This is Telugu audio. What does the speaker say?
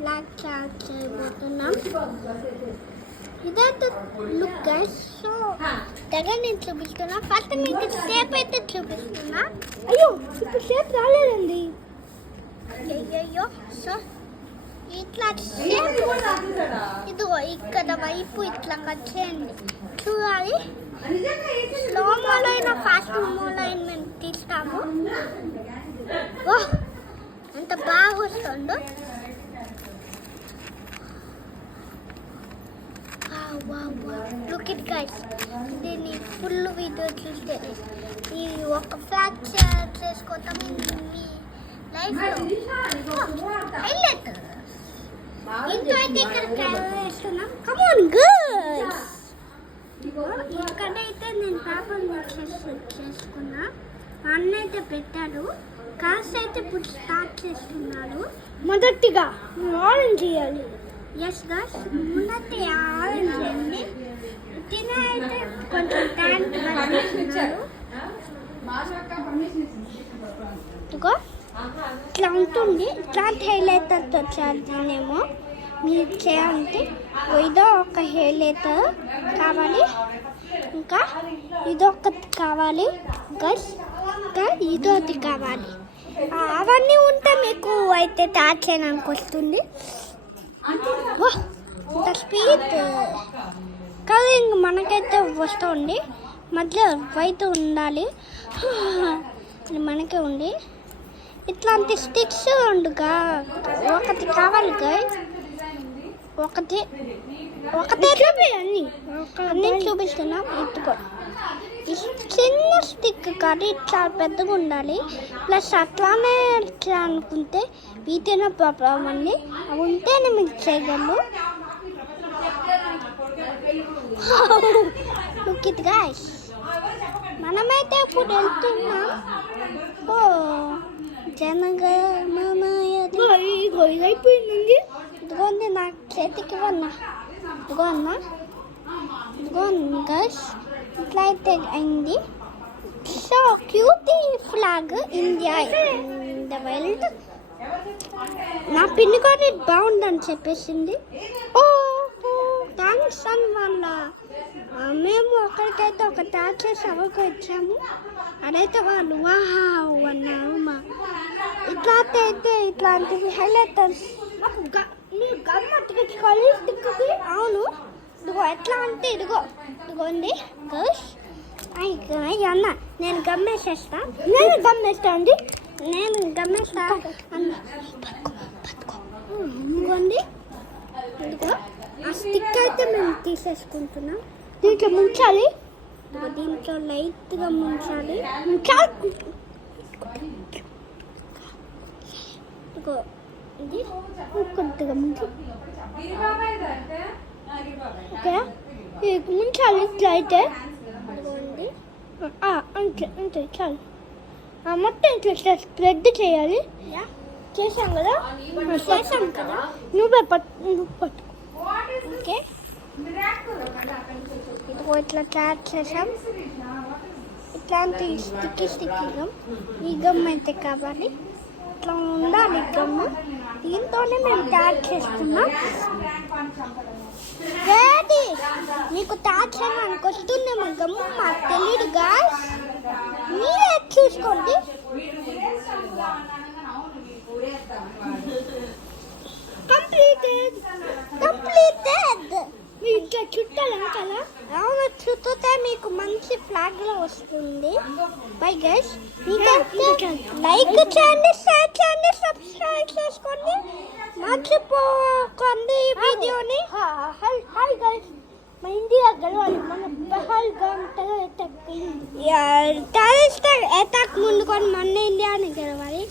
ఫ్లాగ్ చార్ట్ చేయబోతున్నాం. ఇదైతే లుక్ గైస్. సో దగ్గర నేను చూపిస్తున్నా. ఫస్ట్ మీకు షేప్ అయితే చూపిస్తున్నా. అయ్యో ఇప్పుడు షేప్ రాలేదండి. అయ్యో సో ఇట్లా షేప్ ఇదిగో ఇక్కడ వైపు ఇట్లా కట్ చేయండి. చూడాలి స్లో మోలో అయినా ఫాస్ట్ మోలో అయినా మేము తీస్తాము. ఓ ఎంత బాగా వస్తుందో. Look it guys. దీన్ని ఫుల్ వీడియో చూస్తే ఈ ఒక ఫ్లాగ్ చేసుకోవటం మీ లైఫ్లో హైలైట్. ఇంట్లో అయితే ఇక్కడ ట్రావెల్ చేస్తున్నాం. Come on girls. ఇక్కడైతే నేను పేపర్ చేసుకున్నా. అన్న అయితే పెట్టాడు. కాస్ట్ అయితే ఇప్పుడు స్టార్ట్ చేస్తున్నాడు. మొదటిగా ఆరెంజ్ చేయాలి. ఎస్ గైస్, ముందైతే ఆరెంజ్ చేయండి. తిన అయితే కొంచెం ట్యాంక్ ఇచ్చారు. ఇదిగో ఇట్లా ఉంటుంది. ఇట్లాంటి హైలైటర్తో వచ్చానేమో మీరు చేయాలంటే ఇదో ఒక హైలైటర్ కావాలి. ఇంకా ఇదొకటి కావాలి గైస్. ఇంకా ఇదొకటి కావాలి. అవన్నీ ఉంటే మీకు అయితే తయారు చేయడానికి వస్తుంది. ఇంత స్పీడ్ కానీ ఇంక మనకైతే వస్తుంది. మధ్య వైట్ ఉండాలి. మనకే ఉంది. ఇట్లాంటి స్టిక్స్ ఉండుగా ఒకటి కావాలి గైస్. ఒకటి అన్నీ చూపిస్తున్నాం. ఇట్టుకో చిన్న స్టిక్ కానీ ఇట్లా పెద్దగా ఉండాలి. ప్లస్ అట్లానే ఇట్లా అనుకుంటే వీటిన ప్రాబ్లం అండి. అవి ఉంటేనే మీకు చేయగలరు. Look it guys. మనమైతే ఇప్పుడు వెళ్తున్నాం. ఓ జనగణమన అయిపోయిందండి. ఇదిగోండి నా చేతికి ఇవ్వన్నా. ఇదిగో అన్నా. ఇదిగో గైస్ ఇట్లా అయితే అయింది. So cute flag India in the world. నా పిన్ని కూడా బాగుందని చెప్పేసింది. ఓ థ్యాంక్స్ అని వాళ్ళ మేము ఒకరికైతే ఒక ట్యాచ్ చేసి అవకు ఇచ్చాము. అదైతే వాళ్ళు వావ్ అన్నారు. ఇట్లా అయితే ఇట్లాంటివి హైలైటర్స్ మీరు గమ్మట్టుకి అవును. ఇదిగో ఎట్లా అంటే ఇదిగోండి గర్ల్స్. అన్న నేను గమ్మేసేస్తా. అండి. నేను గమ్మేస్తా. ఇదిగోండి. ఇదిగో ఆ స్టిక్ అయితే మేము తీసేసుకుంటున్నాం. దీంట్లో ముంచాలి. దీంట్లో లైట్గా ముంచాలి. ఇదిగో ఇది కొద్దిగా ముంచు. ఓకే ముంచాలి ఇట్లా అయితే. అంతే అంతే చాలు. మొత్తం ఇట్లా స్ప్రెడ్ చేయాలి. చేసాం కదా. నువ్వే పట్టు. ఓకే ఇదిగో ఇట్లా తయారు చేసాం. ఇట్లాంటి స్టిక్కీగా ఈ గమ్ అయితే కావాలి. ఇట్లా ఉండాలి గమ్. దీంతోనే మేము తయారు చేస్తున్నాం. రెడీ. మీకు తయారు చేయడానికి వస్తుందేమో గమ్ము మాకు తెలియదు గాయ్స్. మీరే చూసుకోండి. కంప్లీటెడ్. మీరు ఇట్లా చుట్టాలి కదా. అవును చుట్టితే మీకు మంచి ఫ్లాగ్లో వస్తుంది. Bye guys. మీకైతే లైక్ చేయండి, షేర్ చేయండి, సబ్స్క్రైబ్ చేసుకోండి. మర్చిపోకండి ఈ వీడియోని. Hi guys. మన ఇండియా గెలవాలి. మన పహల్గామ్ టెర్రరిస్ట్ అటాక్ ముందు కొన్ని మన ఇండియాని గెలవాలి.